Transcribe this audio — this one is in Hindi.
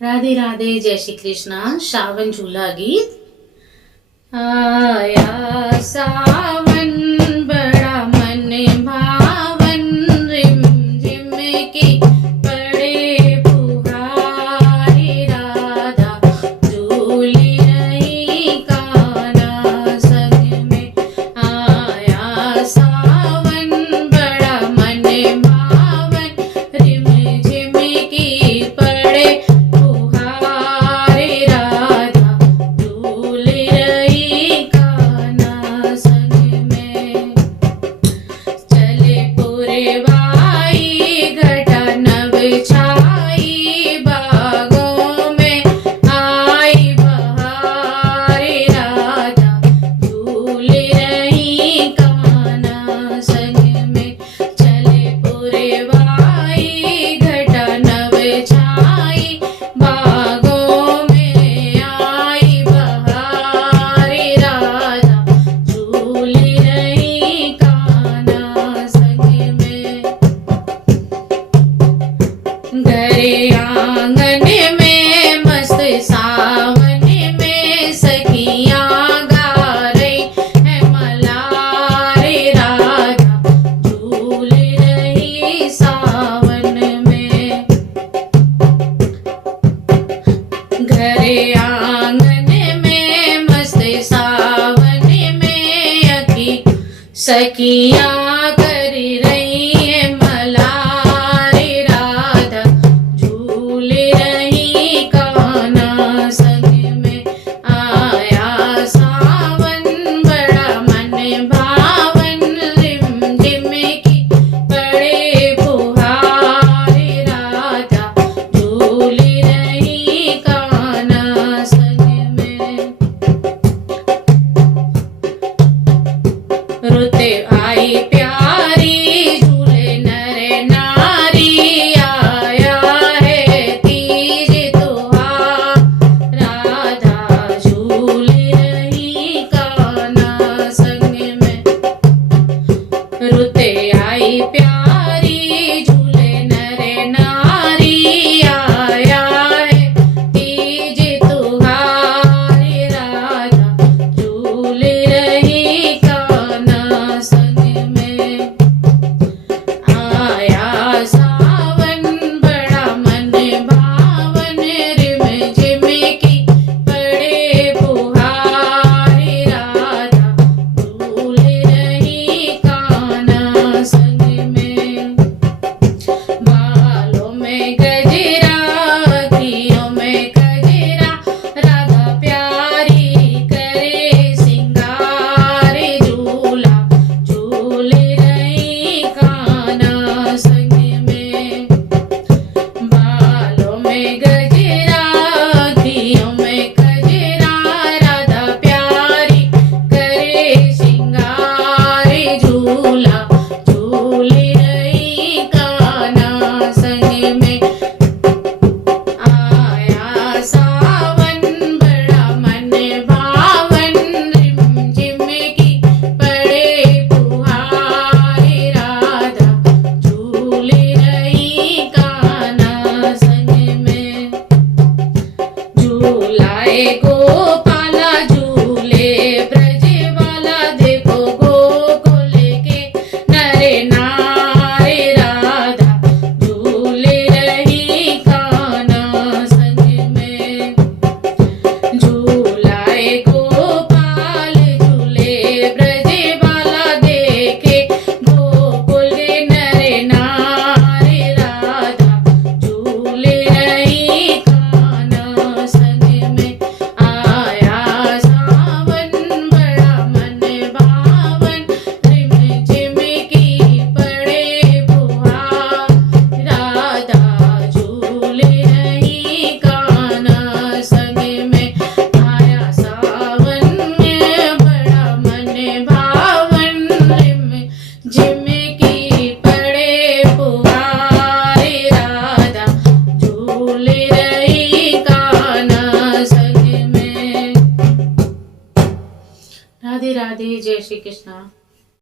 राधे राधे, जय श्री कृष्णा। श्रावण झूला गीत। आया सावन बड़ा मन भावन, रिम झिम की पड़े फुहारे, राधा झूल रही कान्हा संग में। आया सावन बड़ा मन भावन, रिम झिम की पड़े फुहारे, राधा झूल रही कान्हा संग में। चले पूरे भाई घटा नव छाई, बागों में आई बहारे, राधा झूल रही कान्हा संग में। चले पूरे भाई घटा नव छाई, बागों में आई बहारे, राधा झूल रही कान्हा संग में। घरे आंगन में मस्त सावन में सखियां गा रही है मलारे, राधा झूल रही सावन में। घरे आंगन में मस्त सावन में अखी सखियां कर रही है मलारे, राधा झूल रही कान्हा संग में। आया सावन बड़ा मन भावन, रिम झिम की पड़े फुहारे, राधा झूल रही कान्हा संग में। रुते आई प्यारी झूले नर नारी, आया है तीज त्योहार, राधा झूल रही कान्हा संग में। रुते आई प्यारी झूले नर नारी, आया है तीज त्योहार, राधा झूल रही कान्हा संग में। आया सावन बड़ा मन भावन, रिम झिम की पड़े फुहारे, राधा झूल रही कान्हा संग में। बालों में गजरा, अखियों में गजरा, राधा प्यारी करे सिंगार, झूला झूल रही कान्हा संग में। बालों में गजरा, अखियों में गजरा, राधा प्यारी करे सिंगार, झूला झूल रही कान्हा संग में। आया सावन बड़ा मन भावन, रिम झिम की पड़े फुहारे, राधा झूल रही कान्हा संग में। झूलाए गोपाला झूले ब्रज वाला, देखो गोकुल के नरे नारे, राधा झूल रही कान्हा संग में। झूलाए गोपाल झूले ब्रज वाला, देखे गोकुल नरे नारे, राधा झूल रही कान्हा संग में। आया सावन बड़ा मन भावन, रिम झिम की पड़े फुहार, राधा झूल रही कान्हा संग में। आया सावन बड़ा मन भावन, रिम झिम की पड़े फुहारे, राधा झूल रही कान्हा संग में। राधे राधे, जय श्री कृष्णा।